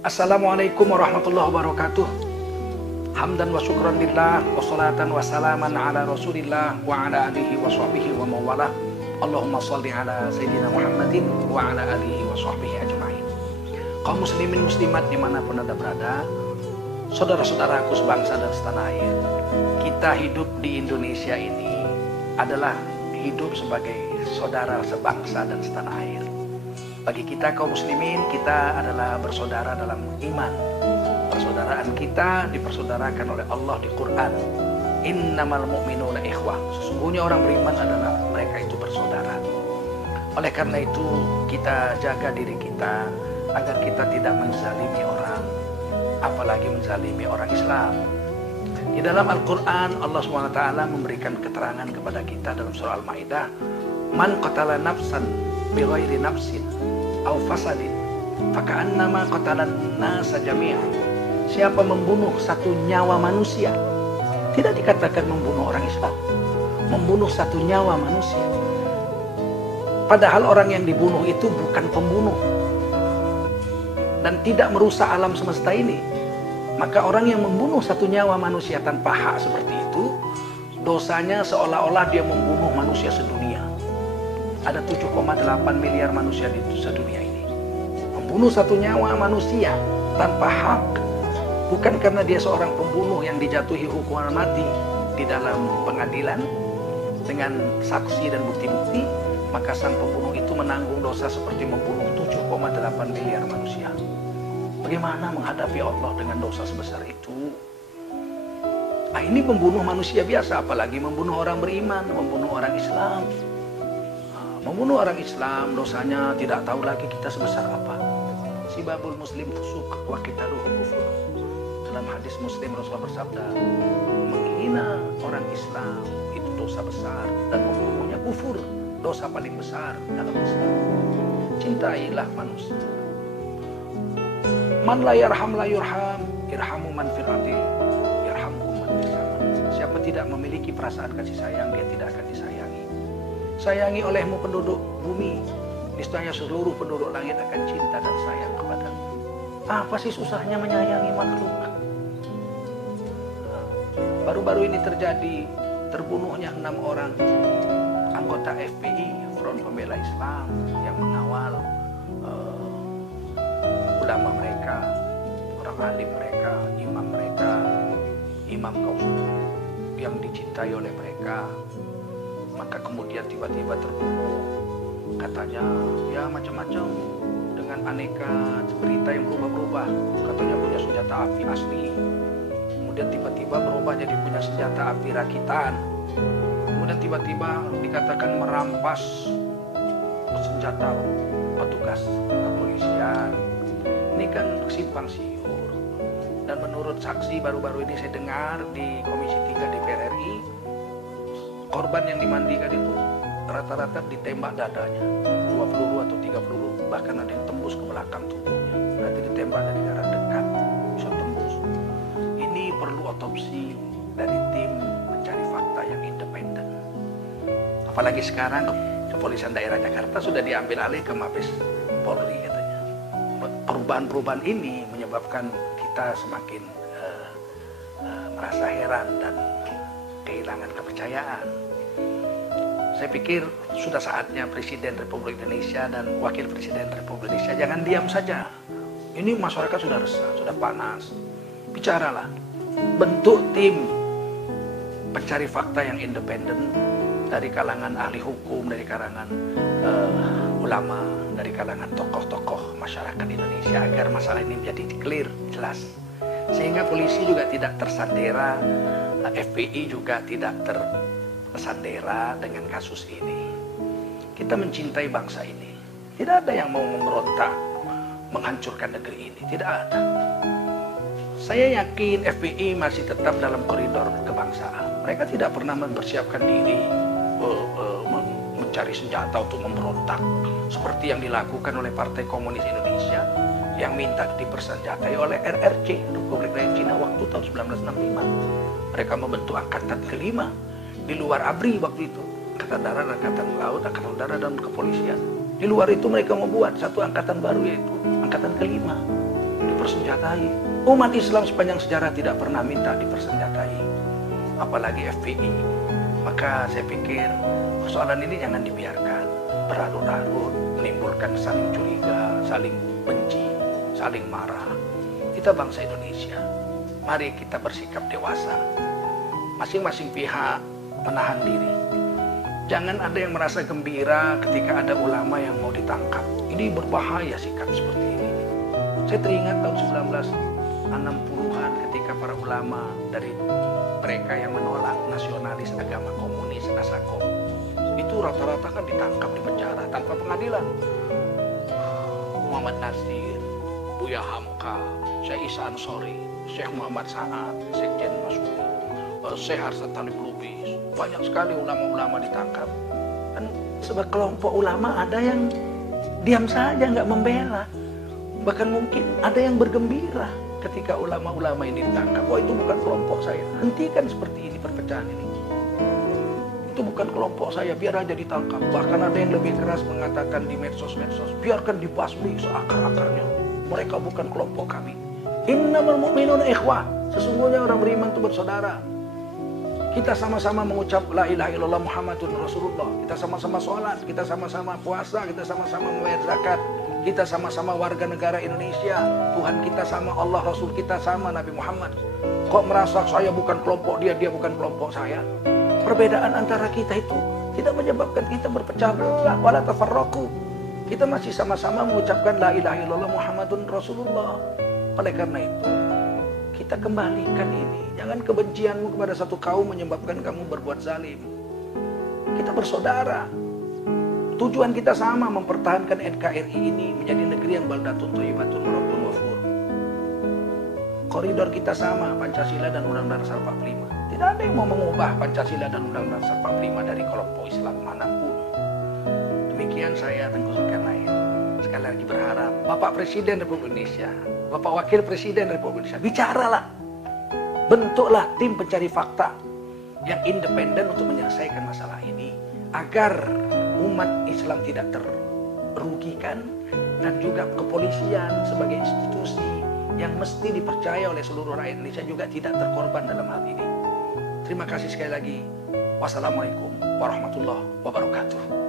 Assalamualaikum warahmatullahi wabarakatuh. Hamdan wa syukran lillah, wa salatan wa salaman ala rasulillah wa ala alihi wa sahbihi wa mawalah. Allahumma salli ala Sayyidina Muhammadin wa ala alihi wa sahbihi ajma'in. Kaum muslimin muslimat dimanapun anda berada, saudara-saudaraku sebangsa dan setanah air, kita hidup di Indonesia ini adalah hidup sebagai saudara sebangsa dan setanah air. Bagi kita kaum muslimin, kita adalah bersaudara dalam iman. Persaudaraan kita dipersaudarakan oleh Allah di Quran. Innamal mu'minuna ikhwah. Sesungguhnya orang beriman adalah mereka itu bersaudara. Oleh karena itu kita jaga diri kita agar kita tidak menzalimi orang, apalagi menzalimi orang Islam. Di dalam Al-Quran Allah SWT memberikan keterangan kepada kita dalam surah Al-Ma'idah, man qatala nafsan bighairi nafsin aw fasadin faka'annama qatalan nasa jami'an. Siapa membunuh satu nyawa manusia, tidak dikatakan membunuh orang Islam, membunuh satu nyawa manusia, padahal orang yang dibunuh itu bukan pembunuh dan tidak merusak alam semesta ini. Maka orang yang membunuh satu nyawa manusia tanpa hak seperti itu, dosanya seolah-olah dia membunuh manusia sedunia. Ada 7,8 miliar manusia di sedunia ini. Membunuh satu nyawa manusia tanpa hak, bukan karena dia seorang pembunuh yang dijatuhi hukuman mati di dalam pengadilan dengan saksi dan bukti-bukti, maka sang pembunuh itu menanggung dosa seperti membunuh 7,8 miliar manusia. Bagaimana menghadapi Allah dengan dosa sebesar itu? Nah, ini membunuh manusia biasa, apalagi membunuh orang beriman, membunuh orang Islam. Membunuh orang Islam dosanya tidak tahu lagi kita sebesar apa. Sibabul muslim fusuk wa qitaluhu kufur. Dalam hadis Muslim Rasulullah bersabda, menghina orang Islam itu dosa besar dan membunuhnya kufur, dosa paling besar dalam Islam. Cintailah manusia. Man la yarham la yurham, irhamu man fil ardi yarhamkum man fis sama. Siapa tidak memiliki perasaan kasih sayang, dia tidak akan disayangi. Sayangi olehmu penduduk bumi, niscaya seluruh penduduk langit akan cinta dan sayang kepadamu. Apa sih susahnya menyayangi makhluk? Baru-baru ini terjadi terbunuhnya 6 orang anggota FPI, Front Pembela Islam, yang mengawal ulama mereka, orang alim mereka, imam kaum yang dicintai oleh mereka. Maka kemudian tiba-tiba terbunuh, katanya ya macam-macam dengan aneka berita yang berubah-ubah. Katanya punya senjata api asli, kemudian tiba-tiba berubah jadi punya senjata api rakitan, kemudian tiba-tiba dikatakan merampas senjata petugas kepolisian. Ini kan simpang siur. Dan menurut saksi baru-baru ini saya dengar di Komisi 3 DPR RI, korban yang dimandikan itu rata-rata ditembak dadanya, 2 peluru atau 3 peluru, bahkan ada yang tembus ke belakang tubuhnya. Berarti ditembak dari jarak dekat, bisa tembus. Ini perlu otopsi dari tim pencari fakta yang independen. Apalagi sekarang kepolisian daerah Jakarta sudah diambil alih ke Mabes Polri katanya. Perubahan-perubahan ini menyebabkan kita semakin merasa heran dan kehilangan kepercayaan. Saya pikir sudah saatnya Presiden Republik Indonesia dan Wakil Presiden Republik Indonesia jangan diam saja. Ini masyarakat sudah resah, sudah panas. Bicaralah, bentuk tim pencari fakta yang independen dari kalangan ahli hukum, dari kalangan ulama, dari kalangan tokoh-tokoh masyarakat Indonesia agar masalah ini menjadi clear, jelas. Sehingga polisi juga tidak tersandera, FPI juga tidak tersandera dengan kasus ini. Kita mencintai bangsa ini. Tidak ada yang mau memberontak, menghancurkan negeri ini. Tidak ada. Saya yakin FPI masih tetap dalam koridor kebangsaan. Mereka tidak pernah mempersiapkan diri mencari senjata untuk memberontak seperti yang dilakukan oleh Partai Komunis Indonesia yang minta dipersenjatai oleh RRC, Republik Rakyat Cina, waktu tahun 1965. Mereka membentuk angkatan kelima di luar ABRI waktu itu, Angkatan Darat, Angkatan Laut, Angkatan Udara, dan Kepolisian. Di luar itu mereka membuat satu angkatan baru, yaitu angkatan kelima, dipersenjatai. Umat Islam sepanjang sejarah tidak pernah minta dipersenjatai, apalagi FPI. Maka saya pikir persoalan ini jangan dibiarkan berlarut-larut, menimbulkan saling curiga, saling benci, saling marah. Kita bangsa Indonesia, mari kita bersikap dewasa. Masing-masing pihak menahan diri. Jangan ada yang merasa gembira ketika ada ulama yang mau ditangkap. Ini berbahaya sikap seperti ini. Saya teringat tahun 1960-an ketika para ulama dari mereka yang menolak nasionalis agama komunis, Nasakom, itu rata-rata kan ditangkap di penjara tanpa pengadilan. Muhammad Nasir, Buya Hamka, Syekh Isa Ansori, Syekh Muhammad Sa'ad, Sekjen Masudi, Syekh Arsad Talib Lubis, banyak sekali ulama-ulama ditangkap. Dan sebagai kelompok ulama ada yang diam saja, nggak membela. Bahkan mungkin ada yang bergembira ketika ulama-ulama ini ditangkap. Wah, itu bukan kelompok saya. Hentikan seperti ini perpecahan ini. Itu bukan kelompok saya, biar aja ditangkap. Bahkan ada yang lebih keras mengatakan di medsos-medsos, biarkan dibasmi seakar-akarnya. Mereka bukan kelompok kami. Innamal mu'minuna ikhwah. Sesungguhnya orang beriman itu bersaudara. Kita sama-sama mengucap la ilaha illallah Muhammadun Rasulullah. Kita sama-sama sholat, kita sama-sama puasa, kita sama-sama membayar zakat. Kita sama-sama warga negara Indonesia. Tuhan kita sama, Allah Rasul kita sama, Nabi Muhammad. Kok merasa saya bukan kelompok dia, dia bukan kelompok saya? Perbedaan antara kita itu tidak menyebabkan kita berpecah belah. Wala tafarraqu. Kita masih sama-sama mengucapkan la ilaha illallah Muhammadun Rasulullah. Oleh karena itu, kita kembalikan ini. Jangan kebencianmu kepada satu kaum menyebabkan kamu berbuat zalim. Kita bersaudara. Tujuan kita sama, mempertahankan NKRI ini menjadi negeri yang baldatun thayyibatun rabbun ghafur. Koridor kita sama, Pancasila dan Undang-Undang Dasar 45. Tidak ada yang mau mengubah Pancasila dan Undang-Undang Dasar 45 dari kelompok Islam manapun. Demikian saya Tengku Zulkarnain. Sekali lagi berharap Bapak Presiden Republik Indonesia, Bapak Wakil Presiden Republik Indonesia, bicaralah. Bentuklah tim pencari fakta yang independen untuk menyelesaikan masalah ini agar umat Islam tidak terrugikan dan juga kepolisian sebagai institusi yang mesti dipercaya oleh seluruh rakyat Indonesia juga tidak terkorban dalam hal ini. Terima kasih sekali lagi. Wassalamualaikum warahmatullahi wabarakatuh.